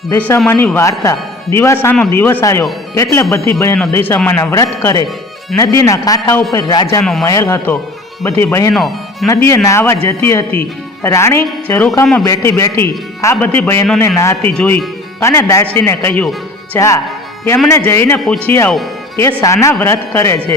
દશામાની વાર્તા। દિવાસાનો દિવસ આવ્યો એટલે બધી બહેનો દશામાના વ્રત કરે। નદીના કાંઠા ઉપર રાજાનો મહેલ હતો। બધી બહેનો નદીએ નાહવા જતી હતી। રાણી ઝરૂખામાં બેઠી બેઠી આ બધી બહેનોને નહાતી જોઈ અને દાસીને કહ્યું, જા એમને જઈને પૂછી આવ એ શાના વ્રત કરે છે।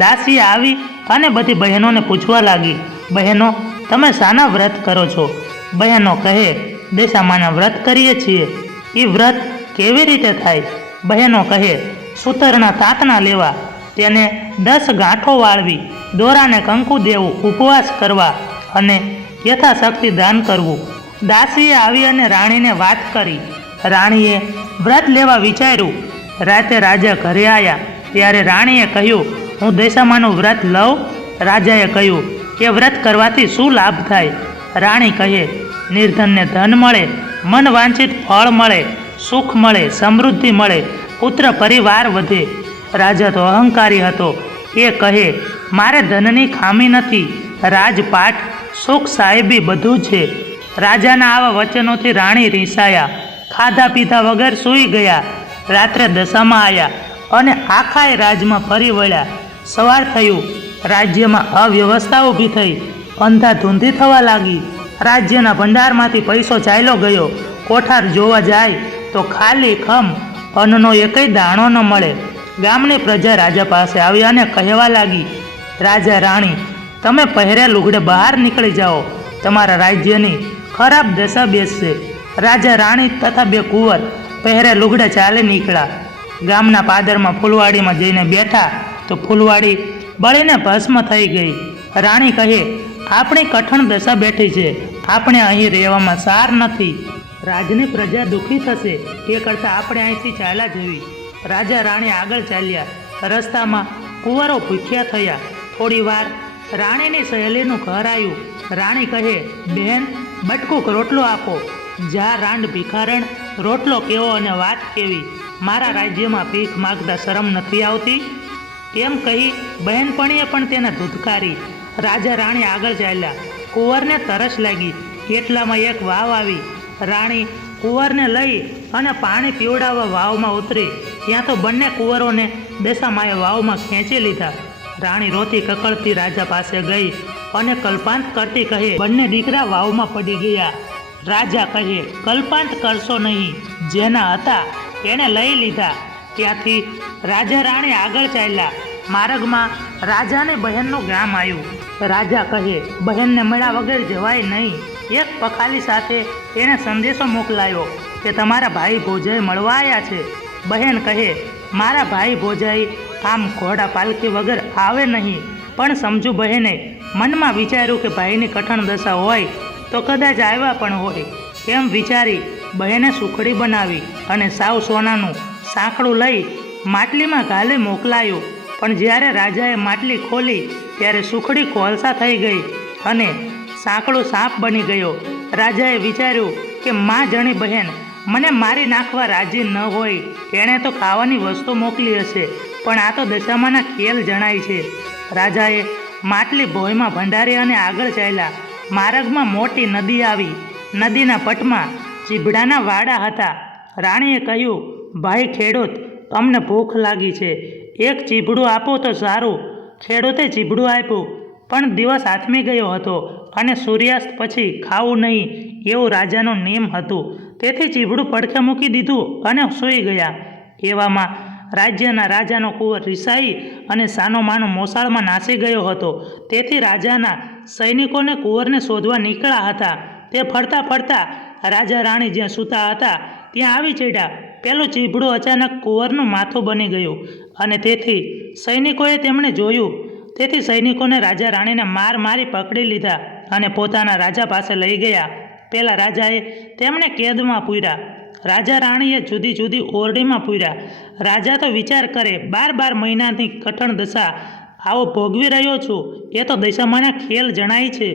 દાસી આવી અને બધી બહેનોને પૂછવા લાગી, બહેનો તમે શાના વ્રત કરો છો? બહેનો કહે, દશામાના વ્રત કરીએ છીએ। એ વ્રત કેવી રીતે થાય? બહેનો કહે, સૂતરના તાંતણા લેવા, તેને 10 ગાંઠો વાળવી, દોરાને કંકુ દેવું, ઉપવાસ કરવા અને યથાશક્તિ દાન કરવું। દાસીએ આવી અને રાણીને વાત કરી। રાણીએ વ્રત લેવા વિચાર્યું। રાતે રાજા ઘરે આવ્યા ત્યારે રાણીએ કહ્યું, હું દશામાનું વ્રત લઉં? રાજાએ કહ્યું, એ વ્રત કરવાથી શું લાભ થાય? રાણી કહે, નિર્ધનને ધન મળે, મન વાંછિત ફળ મળે, સુખ મળે, સમૃદ્ધિ મળે, પુત્ર પરિવાર વધે। રાજા તો અહંકારી હતો। એ કહે, મારે ધનની ખામી નથી, રાજપાટ સુખ સાહેબી બધું છે। રાજાના આવા વચનોથી રાણી રીસાયા, ખાધા પીધા વગર સૂઈ ગયા। રાત્રે દશામાં આવ્યા અને આખાય રાજમાં ફરી વળ્યા। સવાર થયું, રાજ્યમાં અવ્યવસ્થા ઊભી થઈ, અંધાધૂંધી થવા લાગી। રાજ્યના ભંડારમાંથી પૈસો ચાલ્યો ગયો। કોઠાર જોવા જાય તો ખાલી ખમ, અન્નનો એકેય દાણો ન મળે। ગામની પ્રજા રાજા પાસે આવી અને કહેવા લાગી, રાજા રાણી તમે પહેર્યા લુગડે બહાર નીકળી જાઓ, તમારા રાજ્યની ખરાબ દશા બેસશે। રાજા રાણી તથા 2 કુંવર પહેર્યા લુગડે ચાલી નીકળ્યા। ગામના પાદરમાં ફૂલવાડીમાં જઈને બેઠા તો ફૂલવાડી બળીને ભસ્મ થઈ ગઈ। રાણી કહે, આપણી કઠણ દશા બેઠી છે, આપણે અહીં રહેવામાં સાર નથી, રાજની પ્રજા દુઃખી થશે, એ કરતાં આપણે અહીંથી ચાલ્યા જવી। રાજા રાણી આગળ ચાલ્યા। રસ્તામાં કુંવરો ભૂખ્યા થયા। થોડી વાર રાણીની સહેલીનું ઘર આવ્યું। રાણી કહે, બહેન બટકુક રોટલો આપો। જા રાંડ ભિખારણ, રોટલો કેવો અને વાત કેવી, મારા રાજ્યમાં ભીખ માગતા શરમ નથી આવતી? એમ કહી બહેનપણીએ પણ તેને ધૂધકારી। રાજા રાણી આગળ ચાલ્યા। કુંવરને તરસ લાગી એટલામાં એક વાવ આવી। રાણી કુંવરને લઈ અને પાણી પીવડાવવા વાવમાં ઉતરી। ત્યાં તો બંને કુંવરોને દશામાએ વાવમાં ખેંચી લીધા। રાણી રોતી કકળતી રાજા પાસે ગઈ અને કલ્પાંત કરતી કહે, બંને દીકરા વાવમાં પડી ગયા। રાજા કહે, કલ્પાંત કરશો નહીં, જેના હતા એણે લઈ લીધા। ત્યાંથી રાજા રાણી આગળ ચાલ્યા। માર્ગમાં રાજાની બહેનનું ગામ આવ્યું। રાજા કહે, બહેનને મળ્યા વગર જવાય નહીં। એક પખાલી સાથે એણે સંદેશો મોકલાયો કે તમારા ભાઈ ભોજાઈ મળવા આવ્યા છે। બહેન કહે, મારા ભાઈ ભોજાઈ આમ ઘોડા પાલખી વગર આવે નહીં, પણ સમજુ બહેને મનમાં વિચાર્યું કે ભાઈની કઠણ દશા હોય તો કદાચ આવ્યા પણ હોય। એમ વિચારી બહેને સુખડી બનાવી અને સાવ સોનાનું સાંકડું લઈ માટલીમાં ઘાલી મોકલાયું। પણ જ્યારે રાજાએ માટલી ખોલી ત્યારે સુખડી કોલસા થઈ ગઈ અને સાંકડું સાપ બની ગયો। રાજાએ વિચાર્યું કે માં જણી બહેન મને મારી નાખવા રાજી ન હોય, એણે તો ખાવાની વસ્તુ મોકલી હશે, પણ આ તો દશામાના ખેલ જણાય છે। રાજાએ માટલી ભોંયમાં ભંડારી અને આગળ ચાલ્યા। માર્ગમાં મોટી નદી આવી। નદીના પટમાં ચીભડાના વાડા હતા। રાણીએ કહ્યું, ભાઈ ખેડૂત, અમને ભૂખ લાગી છે, એક ચીભડું આપો તો સારું। ખેડૂતે ચીભડું આપ્યું, પણ દિવસ આથમી ગયો હતો અને સૂર્યાસ્ત પછી ખાવું નહીં એવું રાજાનો નિયમ હતું, તેથી ચીભડું પડખે મૂકી દીધું અને સૂઈ ગયા। એવામાં રાજ્યના રાજાનો કુંવર રિસાઈ અને સાનો માનો મોસાળમાં નાસી ગયો હતો, તેથી રાજાના સૈનિકોને કુંવરને શોધવા નીકળ્યા હતા। તે ફરતા ફરતા રાજા રાણી જ્યાં સૂતા હતા ત્યાં આવી ચડ્યા। પેલું ચીભડું અચાનક કુંવરનું માથું બની ગયું અને તેથી સૈનિકોએ તેમણે જોયું। તેથી સૈનિકોને રાજા રાણીને માર મારી પકડી લીધા અને પોતાના રાજા પાસે લઈ ગયા। પેલા રાજાએ તેમને કેદમાં પૂર્યા। રાજા રાણીએ જુદી જુદી ઓરડીમાં પૂર્યા। રાજા તો વિચાર કરે, 12 મહિનાની કઠણ દશા આવો ભોગવી રહ્યો છું, એ તો દશામાના ખેલ જણાય છે।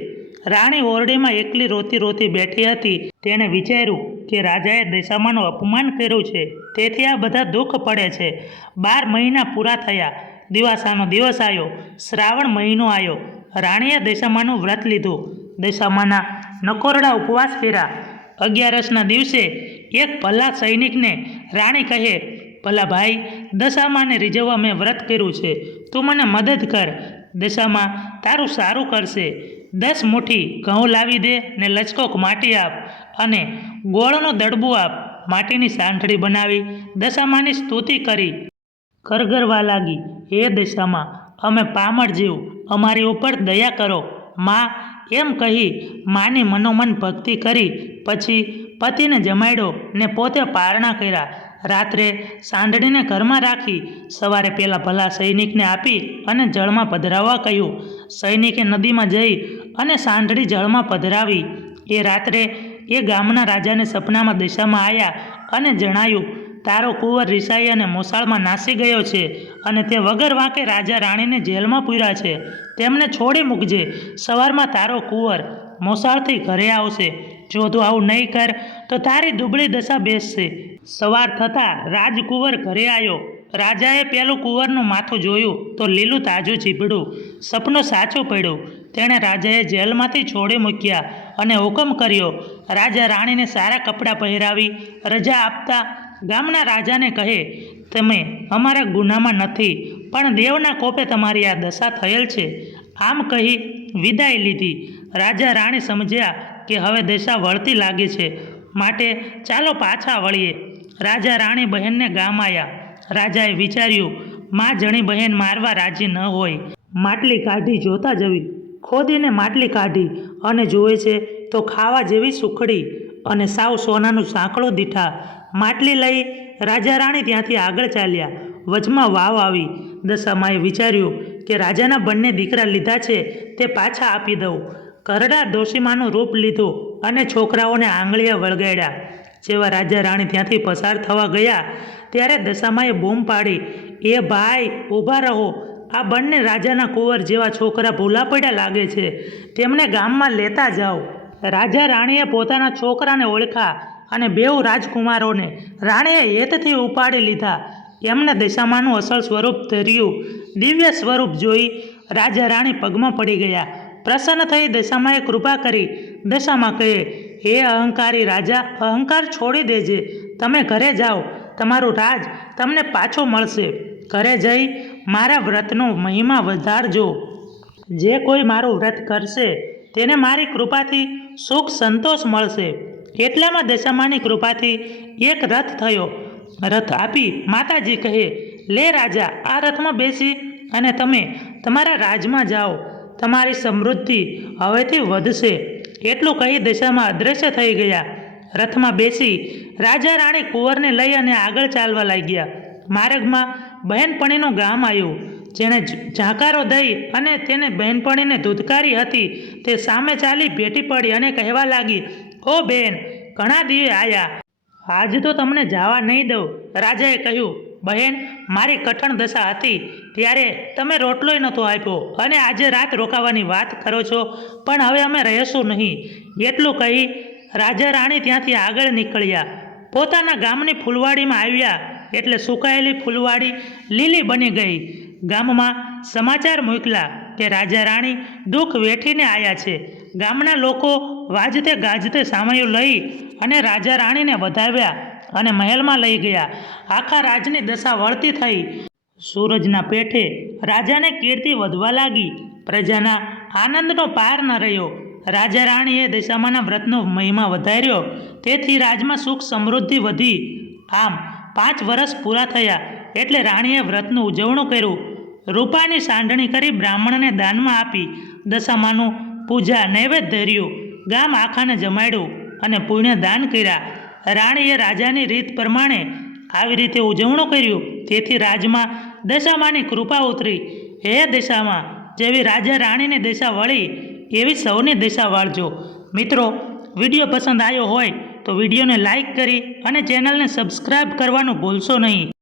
રાણી ઓરડીમાં એકલી રોતી રોતી બેઠી હતી। તેણે વિચાર્યું કે રાજાએ દશામાનું અપમાન કર્યું છે, તેથી આ બધા દુઃખ પડે છે। 12 મહિના પૂરા થયા। દિવાસાનો દિવસ આવ્યો। શ્રાવણ મહિનો આવ્યો। રાણીએ દશામાનું વ્રત લીધું। દશામાના નકોરડા ઉપવાસ કર્યા। 11ના દિવસે એક ભલા સૈનિકને રાણી કહે, ભલા ભાઈ, દશામાને રીઝવવા મેં વ્રત કર્યું છે, તું મને મદદ કર, દશામાં તારું સારું કરશે. 10 મુઠ્ઠી ઘઉં લાવી દે ને લચકોક માટી આપ અને ગોળનો દડબું આપ. માટીની સાંઠળી બનાવી દશામાની સ્તુતિ કરી કરગરવા લાગી, હે દશામાં, અમે પામર જીવ, અમારી ઉપર દયા કરો માં. એમ કહી માની મનોમન ભક્તિ કરી પછી પતિને જમાડ્યો ને પોતે પારણા કર્યા. રાત્રે સાંઢળીને ઘરમાં રાખી સવારે પેલા ભલા સૈનિકને આપી અને જળમાં પધરાવવા કહ્યું. સૈનિકે નદીમાં જઈ અને સાંઢળી જળમાં પધરાવી. એ રાત્રે એ ગામના રાજાને સપનામાં દશામાં આવ્યા અને જણાયું, તારો કુંવર રિસાઈ અને મોસાળમાં નાસી ગયો છે અને તે વગર વાંકે રાજા રાણીને જેલમાં પૂર્યા છે. તેમને છોડી મૂકજે. સવારમાં તારો કુંવર મોસાળથી ઘરે આવશે. જો તું આવું નહીં કર તો તારી દુબળી દશા બેસશે. સવાર થતાં રાજકુંવર ઘરે આવ્યો. રાજાએ પેલું કુંવરનું માથું જોયું તો લીલું તાજું ચીપડું. સપનું સાચું પડ્યું. તેણે રાજાએ જેલમાંથી છોડી મૂક્યા અને હુકમ કર્યો, રાજા રાણીને સારા કપડાં પહેરાવી રજા આપતા ગામના રાજાને કહે, તમે અમારા ગુનામાં નથી, પણ દેવના કોપે તમારી આ દશા થયેલ છે. આમ કહી વિદાય લીધી. રાજા રાણી સમજ્યા કે હવે દશા વળતી લાગી છે, માટે ચાલો પાછા વળીએ. રાજા રાણી બહેનને ગામ આવ્યા. રાજાએ વિચાર્યું, માં જણી બહેન મારવા રાજી ન હોય. માટલી કાઢી જોતા જવી. ખોદીને માટલી કાઢી અને જુએ છે તો ખાવા જેવી સુખડી અને સાવ સોનાનું સાંકળું દીઠા. માટલી લઈ રાજા રાણી ત્યાંથી આગળ ચાલ્યા. વચમાં વાવ આવી. દશામાએ વિચાર્યું કે રાજાના બંને દીકરા લીધા છે તે પાછા આપી દઉં. કરડા ડોશીમાનું રૂપ લીધું અને છોકરાઓને આંગળીએ વળગાડ્યા. જેવા રાજા રાણી ત્યાંથી પસાર થવા ગયા ત્યારે દશામાએ બૂમ પાડી, એ ભાઈ, ઊભા રહો. આ બંને રાજાના કુંવર જેવા છોકરા ભૂલા પડ્યા લાગે છે, તેમને ગામમાં લેતા જાઓ. રાજા રાણીએ પોતાના છોકરાને ઓળખા અને બેઉ રાજકુમારોને રાણીએ હેતથી ઉપાડી લીધા. એમને દશામાનું અસલ સ્વરૂપ ધર્યું. દિવ્ય સ્વરૂપ જોઈ રાજા રાણી પગમાં પડી ગયા. પ્રસન્ન થઈ દશામાએ કૃપા કરી. દશામાં કહે, હે અહંકારી રાજા, અહંકાર છોડી દેજે. તમે ઘરે જાઓ, તમારું રાજ તમને પાછું મળશે. ઘરે જઈ મારા વ્રતનો મહિમા વધારજો. જે કોઈ મારું વ્રત કરશે તેને મારી કૃપાથી સુખ સંતોષ મળશે. એટલામાં દશામાની કૃપાથી એક રથ થયો. રથ આપી માતાજી કહે, લે રાજા, આ રથમાં બેસી અને તમે તમારા રાજમાં જાઓ. તમારી સમૃદ્ધિ હવેથી વધશે. એટલું કહી દશામાં અદૃશ્ય થઈ ગયા. રથમાં બેસી રાજા રાણી કુંવરને લઈ અને આગળ ચાલવા લાગ્યા. માર્ગમાં બહેનપણીનું ગામ આવ્યું. જેણે ઝાંકારો દઈ અને તેને બહેનપણીને ધૂતકારી હતી તે સામે ચાલી ભેટી પડી અને કહેવા લાગી, ઓ બેન, ઘણા દીવે આવ્યા, આજ તો તમને જવા નહીં દઉં. રાજાએ કહ્યું, બહેન, મારી કઠણ દશા હતી ત્યારે તમે રોટલોય નહોતો આપ્યો અને આજે રાત રોકાવાની વાત કરો છો, પણ હવે અમે રહીશું નહીં. એટલું કહી રાજા રાણી ત્યાંથી આગળ નીકળ્યા. પોતાના ગામની ફૂલવાડીમાં આવ્યા એટલે સુકાયેલી ફૂલવાડી લીલી બની ગઈ. ગામમાં સમાચાર મોકલા કે રાજા રાણી દુઃખ વેઠીને આવ્યા છે. ગામના લોકો વાજતે ગાજતે સામયું લઈ અને રાજા રાણીને વધાવ્યા અને મહેલમાં લઈ ગયા. આખા રાજની દશા વળતી થઈ. સૂરજના પેઠે રાજાને કીર્તિ વધવા લાગી. પ્રજાના આનંદનો પાર ન રહ્યો. રાજા રાણીએ દશામાના વ્રતનો મહિમા વધાર્યો, તેથી રાજમાં સુખ સમૃદ્ધિ વધી. આમ 5 વર્ષ પૂરા થયા એટલે રાણીએ વ્રતનું ઉજવણું કર્યું. રૂપાની સાંઢણી કરી બ્રાહ્મણને દાનમાં આપી. દશામાનું પૂજા નૈવેદ્ય ધર્યું. ગામ આખાને જમાડ્યું અને પુણ્ય દાન કર્યા. રાણીએ રાજાની રીત પ્રમાણે આવી રીતે ઉજવણું કર્યું, તેથી રાજમાં દશામાની કૃપા ઉતરી. હે દશામાં, જેવી રાજા રાણીની દશા વળી એવી સૌની દશા વાળજો. મિત્રો, વિડીયો પસંદ આવ્યો હોય તો વિડીયોને લાઈક કરી અને ચેનલને સબસ્ક્રાઈબ કરવાનું ભૂલશો નહીં.